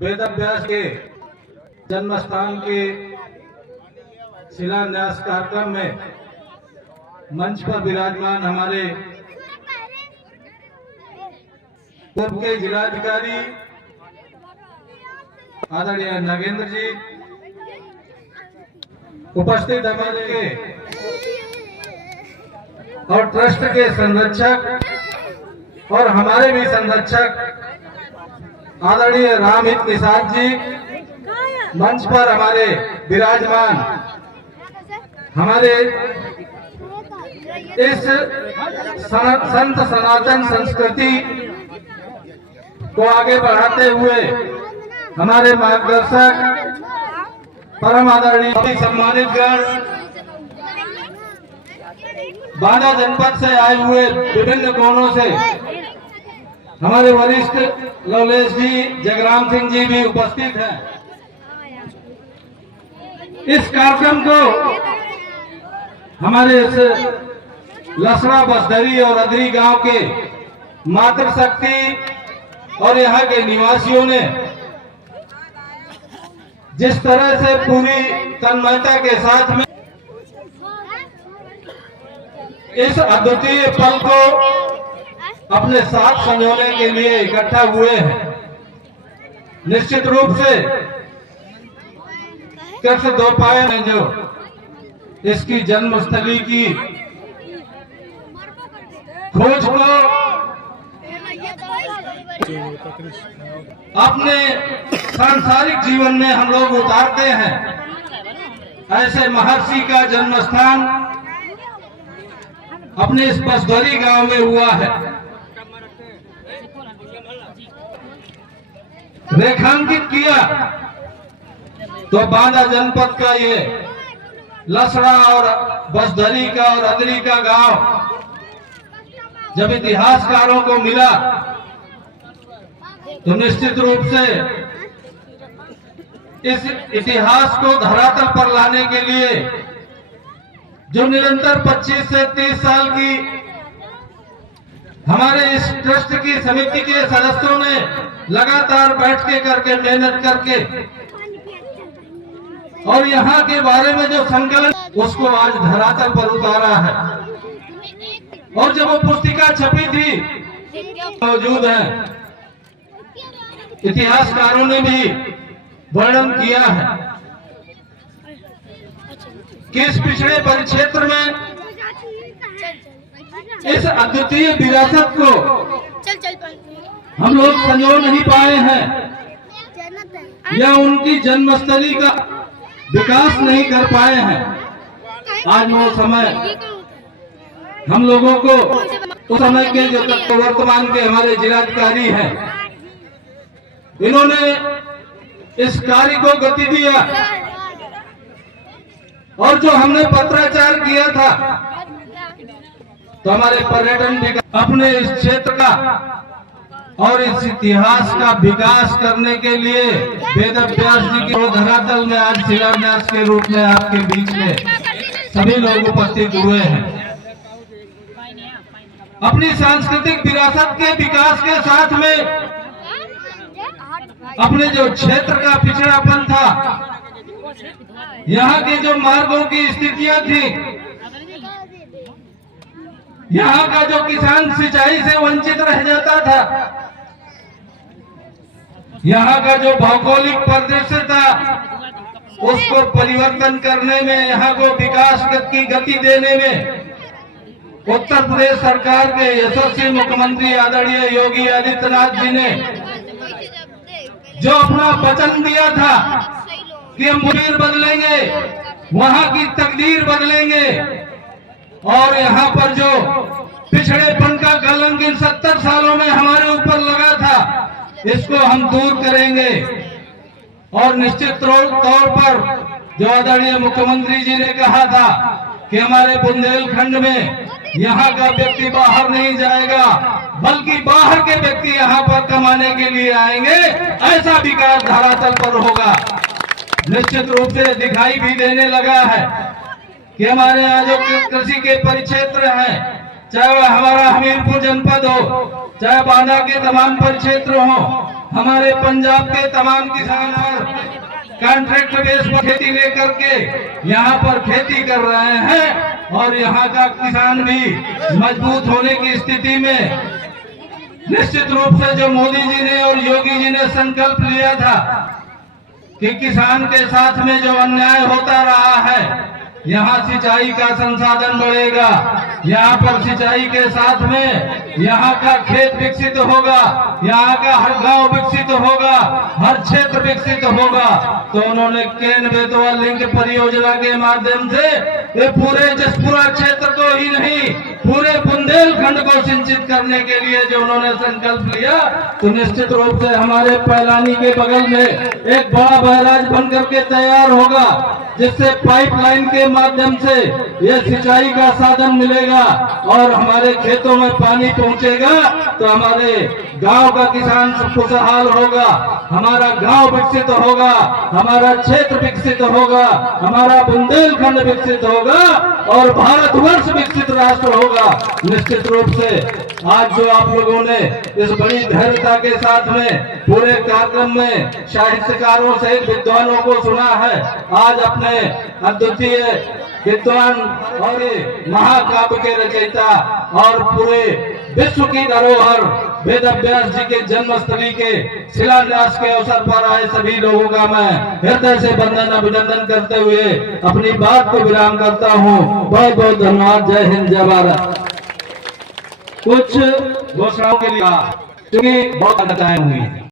वेदव्यास के जन्म स्थान के शिलान्यास कार्यक्रम में मंच पर विराजमान हमारे पूर्व के जिलाधिकारी आदरणीय नागेंद्र जी, उपस्थित हमारे के और ट्रस्ट के संरक्षक और हमारे भी संरक्षक आदरणीय रामहित निषाद जी, मंच पर हमारे विराजमान हमारे इस संत सनातन संस्कृति को आगे बढ़ाते हुए हमारे मार्गदर्शक परम आदरणीय सम्मानित गण, बांदा जनपद से आए हुए विभिन्न कोणों से हमारे वरिष्ठ लवलेश जी, जगराम सिंह जी भी उपस्थित हैं। इस कार्यक्रम को हमारे इस लसड़ा, बसदरी और अदरी गांव के मातृशक्ति और यहाँ के निवासियों ने जिस तरह से पूरी तन्मयता के साथ में इस अद्वितीय पल को अपने साथ संजोने के लिए इकट्ठा हुए हैं, निश्चित रूप से कृष्ण द्वैपायन में जो इसकी जन्मस्थली की खोज को अपने सांसारिक जीवन में हम लोग उतारते हैं, ऐसे महर्षि का जन्म स्थान अपने इस बसदरी गांव में हुआ है। रेखांकित किया तो बांदा जनपद का ये लसड़ा और बसदरी का और अदरी का गांव जब इतिहासकारों को मिला तो निश्चित रूप से इस इतिहास को धरातल पर लाने के लिए जो निरंतर 25 से 30 साल की हमारे इस ट्रस्ट की समिति के सदस्यों ने लगातार बैठ के करके मेहनत करके और यहाँ के बारे में जो संकलन उसको आज धरातल पर उतारा है। और जब वो पुस्तिका छपी थी मौजूद है, इतिहासकारों ने भी वर्णन किया है कि इस पिछड़े परिक्षेत्र में इस अद्वितीय विरासत को हम लोग संजो नहीं पाए हैं या उनकी जन्मस्थली का विकास नहीं कर पाए हैं। आज वो समय हम लोगों को उस समय के जो वर्तमान के हमारे जिलाधिकारी हैं, इन्होंने इस कार्य को गति दिया और जो हमने पत्राचार किया था तो हमारे पर्यटन विकास अपने इस क्षेत्र का और इस इतिहास का विकास करने के लिए वेदव्यास जी के धरातल में आज शिलान्यास के रूप में आपके बीच में सभी लोग उपस्थित हुए हैं। अपनी सांस्कृतिक विरासत के विकास के साथ में अपने जो क्षेत्र का पिछड़ापन था, यहाँ के जो मार्गों की स्थितियां थी, यहाँ का जो किसान सिंचाई से वंचित रह जाता था, यहाँ का जो भौगोलिक परिदृश्य था उसको परिवर्तन करने में, यहाँ को विकास की गति देने में उत्तर प्रदेश सरकार के यशस्वी मुख्यमंत्री आदरणीय योगी आदित्यनाथ जी ने जो अपना वचन दिया था कि हम मुनीर बदलेंगे, वहां की तकदीर बदलेंगे और यहाँ पर जो पिछड़ेपन का कलंक इन 70 सालों में हमारे ऊपर लगा था इसको हम दूर करेंगे। और निश्चित तौर पर जो आदरणीय मुख्यमंत्री जी ने कहा था कि हमारे बुंदेलखंड में यहाँ का व्यक्ति बाहर नहीं जाएगा बल्कि बाहर के व्यक्ति यहाँ पर कमाने के लिए आएंगे, ऐसा विकास धरातल पर होगा। निश्चित रूप से दिखाई भी देने लगा है कि हमारे यहाँ जो कृषि के परिक्षेत्र हैं, चाहे वह हमारा हमीरपुर जनपद हो, चाहे बांदा के तमाम परिक्षेत्र हो, हमारे पंजाब के तमाम किसान पर कॉन्ट्रैक्ट बेस पर खेती लेकर के यहाँ पर खेती कर रहे हैं और यहाँ का किसान भी मजबूत होने की स्थिति में निश्चित रूप से जो मोदी जी ने और योगी जी ने संकल्प लिया था कि किसान के साथ में जो अन्याय होता रहा है, यहाँ सिंचाई का संसाधन बढ़ेगा, यहाँ पर सिंचाई के साथ में यहाँ का खेत विकसित होगा, यहाँ का हर गांव विकसित होगा, हर क्षेत्र विकसित होगा। तो उन्होंने केन बेतवा लिंक परियोजना के माध्यम से ये पूरे जसपुरा क्षेत्र को ही नहीं पूरे बुंदेलखंड को सिंचित करने के लिए जो उन्होंने संकल्प लिया, तो निश्चित रूप से हमारे पैलानी के बगल में एक बड़ा बैराज बन करके तैयार होगा, जिससे पाइपलाइन के माध्यम से ये सिंचाई का साधन मिलेगा और हमारे खेतों में पानी पहुंचेगा तो हमारे गांव का किसान खुशहाल होगा, हमारा गांव विकसित होगा, हमारा क्षेत्र विकसित होगा, हमारा बुंदेलखंड विकसित होगा और भारतवर्ष विकसित राष्ट्र होगा। निश्चित रूप से आज जो आप लोगों ने इस बड़ी धैर्यता के साथ में पूरे कार्यक्रम में साहित्यकारों सहित विद्वानों को सुना है, आज अपने अद्वितीय विद्वान और महाकाव्य के रचयिता और पूरे विश्व की धरोहर वेद व्यास जी के जन्मस्थली के शिलान्यास के अवसर पर आए सभी लोगों का मैं हृदय से वंदन अभिनंदन करते हुए अपनी बात को विराम करता हूँ। बहुत बहुत धन्यवाद। जय हिंद, जय भारत। कुछ घोषणाओं के लिए क्योंकि बहुत घटनाएं हुई।